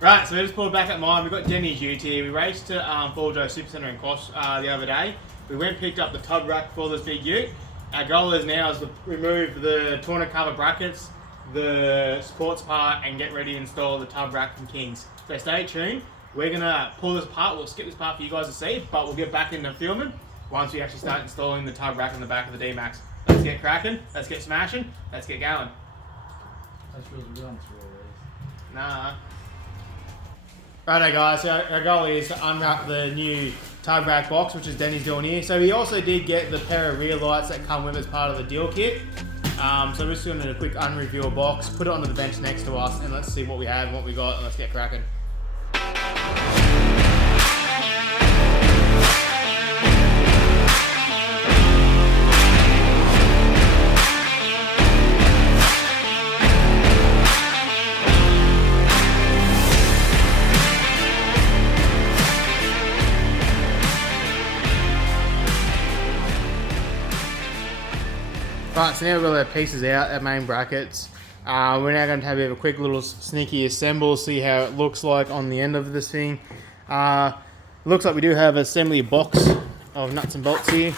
Right, so we just pulled back at mine. We've got Denny's ute here. We raced to Fall Joe Supercentre in Cross the other day. We went and picked up the tub rack for this big ute. Our goal is now is to remove the tonneau cover brackets, the sports part, and get ready to install the tub rack from Kings. So stay tuned. We're going to pull this apart. We'll skip this part for you guys to see, but we'll get back into filming once we actually start installing the tub rack on the back of the D-Max. Let's get cracking. Let's get smashing. Let's get going. That's really good. Nah. Righto guys, so our goal is to unwrap the new tub rack box, which is Denny's doing here. So we also did get the pair of rear lights that come with as part of the deal kit. So we're just doing a quick unreveal box, put it onto the bench next to us, and let's see what we have and what we got, and let's get cracking. Right, so now we've got our pieces out, our main brackets. We're now going to have a quick little sneaky assemble, see how it looks like on the end of this thing. Looks like we do have an assembly box of nuts and bolts here.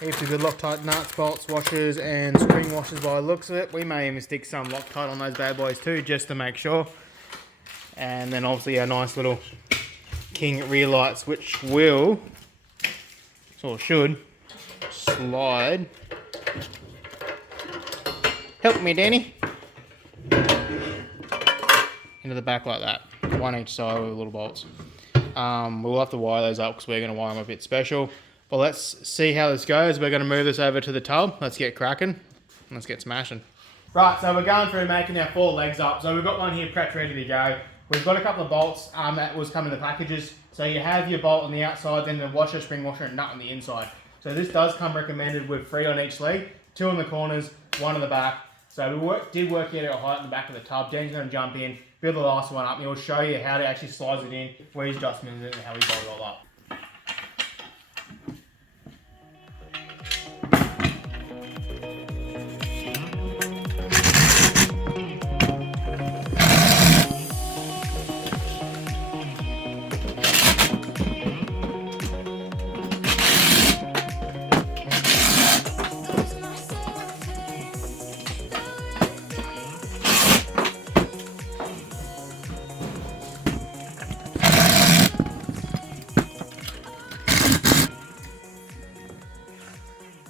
Heaps of good Loctite nuts, bolts, washers, and spring washers by the looks of it. We may even stick some Loctite on those bad boys too, just to make sure. And then obviously our nice little King rear lights, which will, or should, slide. Help me, Danny. Into the back like that. One each side with little bolts. We'll have to wire those up because we're going to wire them a bit special. But let's see how this goes. We're going to move this over to the tub. Let's get cracking. Let's get smashing. Right, so we're going through making our 4 legs up. So we've got one here prepped ready to go. We've got a couple of bolts that was come in the packages. So you have your bolt on the outside, then the washer, spring washer, and nut on the inside. So this does come recommended with 3 on each leg, 2 in the corners, 1 in the back. So we did work out our height in the back of the tub. Dan's going to jump in, build the last one up, and he'll show you how to actually slice it in, where his adjustments it, and how we bolt it all up.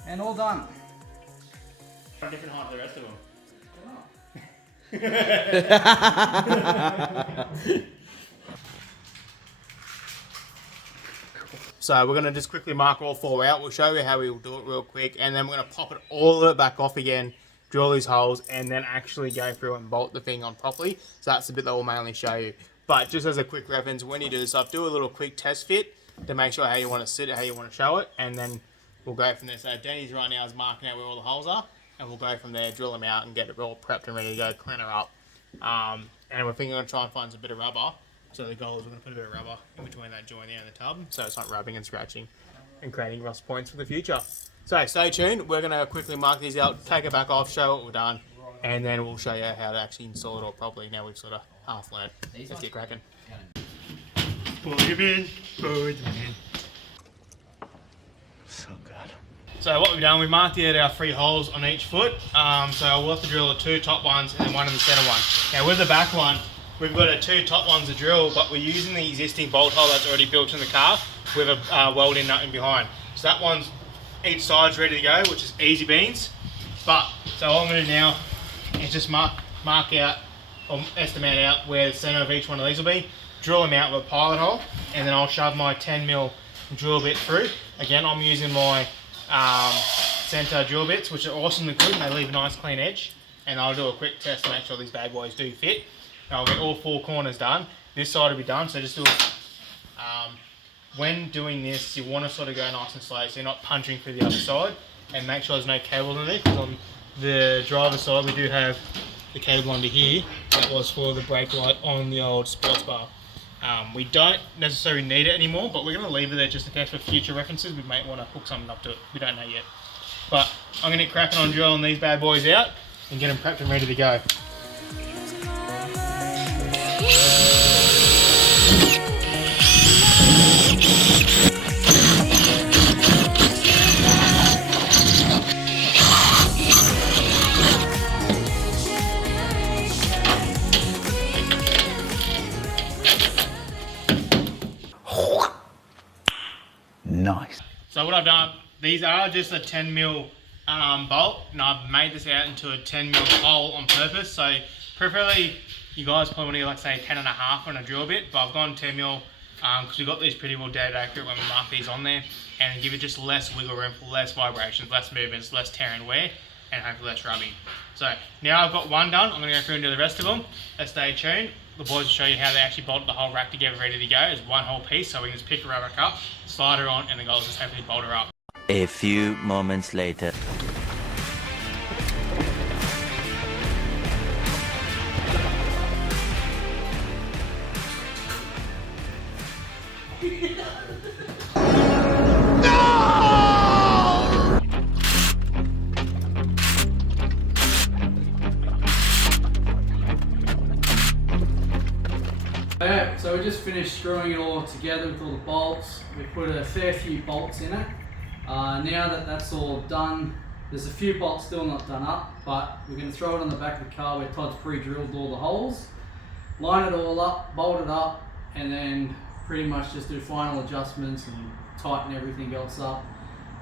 And all done. Different height for the rest of them. So we're going to just quickly mark all 4 out. We'll show you how we will do it real quick, and then we're going to pop it all of it back off again, drill these holes, and then actually go through and bolt the thing on properly. So that's the bit that we'll mainly show you. But just as a quick reference, when you do this up, do a little quick test fit to make sure how you want to sit it, how you want to show it, and then we'll go from there. So Danny's right now is marking out where all the holes are, and we'll go from there, drill them out, and get it all prepped and ready to go, clean her up. And we're thinking we're going to try and find some bit of rubber. So the goal is we're going to put a bit of rubber in between that joint there and the tub, so it's not rubbing and scratching and creating rust points for the future. So stay tuned. We're going to quickly mark these out, take it back off, show what we've done, and then we'll show you how to actually install it all properly. Now we've sort of half learned. Let's get cracking. Put him in, put him in. So good. So what we've done, we've marked out our 3 holes on each foot. So we'll have to drill the 2 top ones and then 1 in the center one. Now with the back one, we've got a 2 top ones to drill, but we're using the existing bolt hole that's already built in the car with a welding nut in behind. So that one's each side's ready to go, which is easy beans. But so all I'm going to do now is just mark out or estimate out where the center of each one of these will be, drill them out with a pilot hole, and then I'll shove my 10mm drill bit through. Again, I'm using my center drill bits, which are awesomely good, and they leave a nice clean edge. And I'll do a quick test to make sure these bad boys do fit. And I'll get all 4 corners done. This side will be done, so just do it. When doing this, you want to sort of go nice and slow, so you're not punching through the other side, and make sure there's no cable in there, because on the driver's side we do have the cable under here that was for the brake light on the old sports bar. We don't necessarily need it anymore, but we're going to leave it there just in case for future references. We might want to hook something up to it. We don't know yet. But I'm going to get cracking on drilling these bad boys out, and get them prepped and ready to go. Nice. So what I've done, these are just a 10mm bolt, and I've made this out into a 10mm hole on purpose. So preferably, you guys probably want to get like say 10.5 on a drill bit, but I've gone 10mm because we've got these pretty well dead accurate when we mark these on there, and give it just less wiggle room, less vibrations, less movements, less tear and wear, and hopefully less rubbing. So now I've got one done, I'm going to go through and do the rest of them. Let's stay tuned. The boys will show you how they actually bolted the whole rack together ready to go as one whole piece, so we can just pick her up, slide her on, and the goal is just hopefully bolt her up. A few moments later. Yeah, so we just finished screwing it all together with all the bolts. We put a fair few bolts in it. Now that that's all done, there's a few bolts still not done up, but we're going to throw it on the back of the car where Todd's pre-drilled all the holes, line it all up, bolt it up, and then pretty much just do final adjustments and tighten everything else up,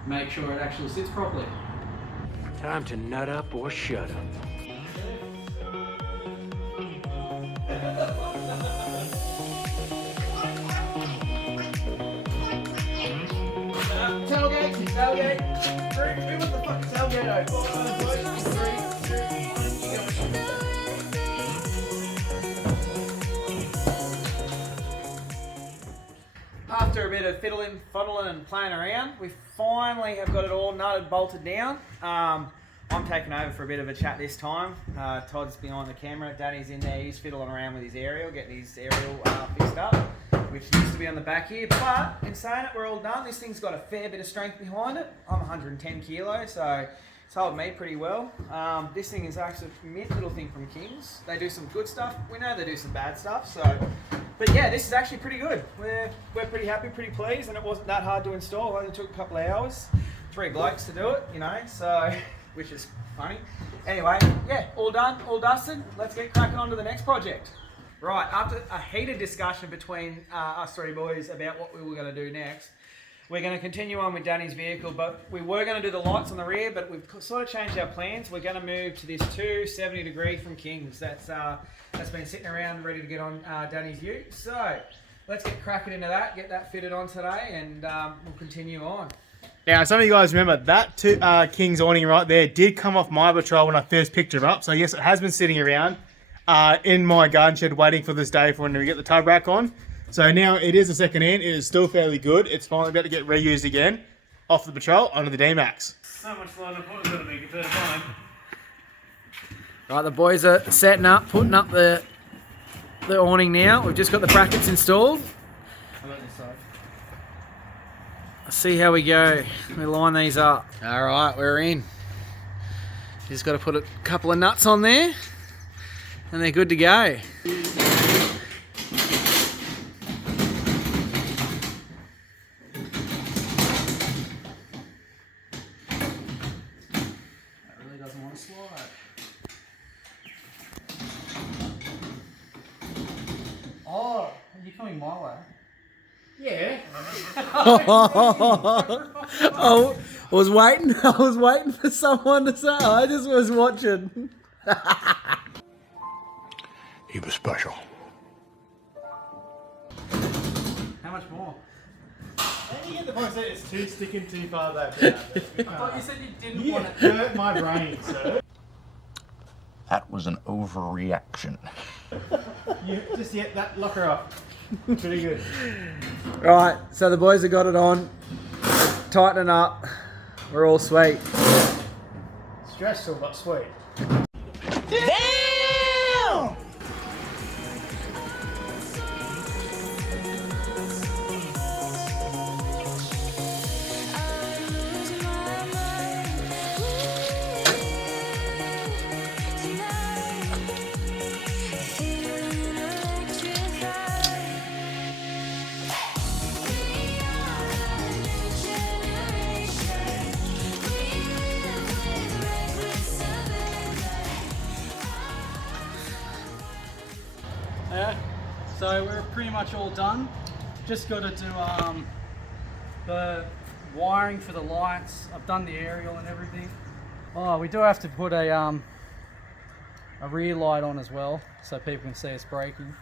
make sure it actually sits properly. Time to nut up or shut up. Tailgate! Three, what the fuck is tailgate? After a bit of fiddling, fuddling and playing around, we finally have got it all nutted, bolted down. I'm taking over for a bit of a chat this time. Todd's behind the camera, Danny's in there, he's fiddling around with his aerial, getting his aerial fixed up, which used to be on the back here. But in saying it, we're all done. This thing's got a fair bit of strength behind it. I'm 110 kilos, so it's holding me pretty well. This thing is actually a mint little thing from Kings. They do some good stuff. We know they do some bad stuff, so. But yeah, this is actually pretty good. We're pretty happy, pretty pleased, and it wasn't that hard to install. It only took a couple of hours. 3 blokes to do it, you know, so, which is funny. Anyway, yeah, all done, all dusted. Let's get cracking on to the next project. Right, after a heated discussion between us 3 boys about what we were going to do next, we're going to continue on with Danny's vehicle, but we were going to do the lights on the rear, but we've sort of changed our plans. We're going to move to this 270 degree from Kings. That's been sitting around ready to get on Danny's ute. So let's get cracking into that, get that fitted on today, and we'll continue on. Now, some of you guys remember that King's awning right there did come off my patrol when I first picked it up. So yes, it has been sitting around in my garden shed waiting for this day for when we get the tub rack on. So now it is a second hand. It is still fairly good. It's finally about to get reused again off the patrol onto the D-Max. So much fun. I thought it was going to be the first time. Right, the boys are setting up, putting up the awning now. We've just got the brackets installed. Let's see how we go. We line these up. All right, we're in. Just got to put a couple of nuts on there, and they're good to go. Oh, are you coming my way? Yeah. Oh, I was waiting for someone to say. I just was watching. He was special. How much more? How do you get the point that it's too sticking too far back? I thought you said you didn't want it. Hurt my brain, sir. That was an overreaction. That lock her up. Pretty good. Right, so the boys have got it on, tightening up. We're all sweet. Stressful but sweet. Damn! So we're pretty much all done. Just got to do the wiring for the lights. I've done the aerial and everything. Oh, we do have to put a rear light on as well, so people can see us braking.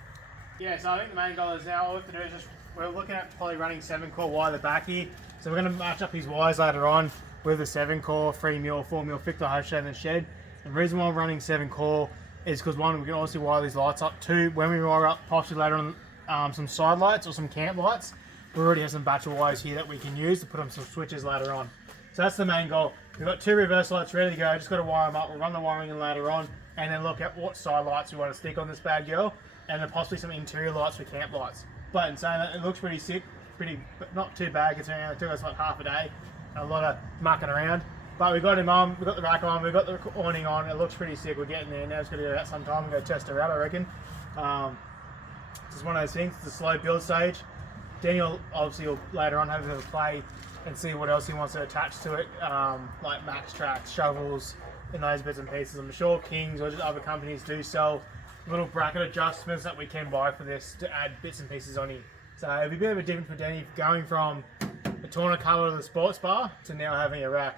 Yeah, so I think the main goal is now all we have to do is just, we're looking at probably running 7-core wire at the back here. So we're going to match up these wires later on with a 7-core, 3mm, 4mm Fictor hose shed and shed. And the reason why I'm running 7-core is because one, we can obviously wire these lights up. Two, when we wire up possibly later on some side lights or some camp lights, we already have some batch of wires here that we can use to put on some switches later on. So that's the main goal. We've got 2 reverse lights ready to go, just got to wire them up. We'll run the wiring in later on and then look at what side lights we want to stick on this bad girl, and then possibly some interior lights for camp lights. But in saying that, it looks pretty sick, but not too bad considering it took us like half a day and a lot of mucking around. But we got him on, we got the rack on, we got the awning on. It looks pretty sick. We're getting there now. It's going to do that sometime and go test her out, I reckon. It's just one of those things. It's a slow build stage. Daneil obviously will later on have a bit of a play and see what else he wants to attach to it, like max tracks, shovels, and those bits and pieces. I'm sure Kings or just other companies do sell little bracket adjustments that we can buy for this to add bits and pieces on here. So it'll be a bit of a difference for Danny going from the tourner cover to the sports bar to now having a rack.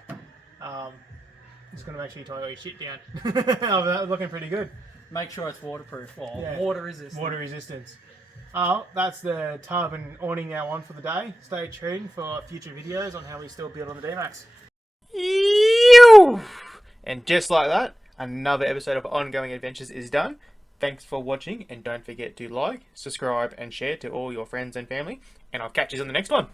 Just going to make sure you tie all your shit down. That's looking pretty good. Make sure it's waterproof or Yeah. water resistant. Water resistance. That's the tub and awning now on for the day. Stay tuned for future videos on how we still build on the D-Max. And just like that, another episode of Ongoing Adventures is done. Thanks for watching, and don't forget to like, subscribe, and share to all your friends and family. And I'll catch you on the next one.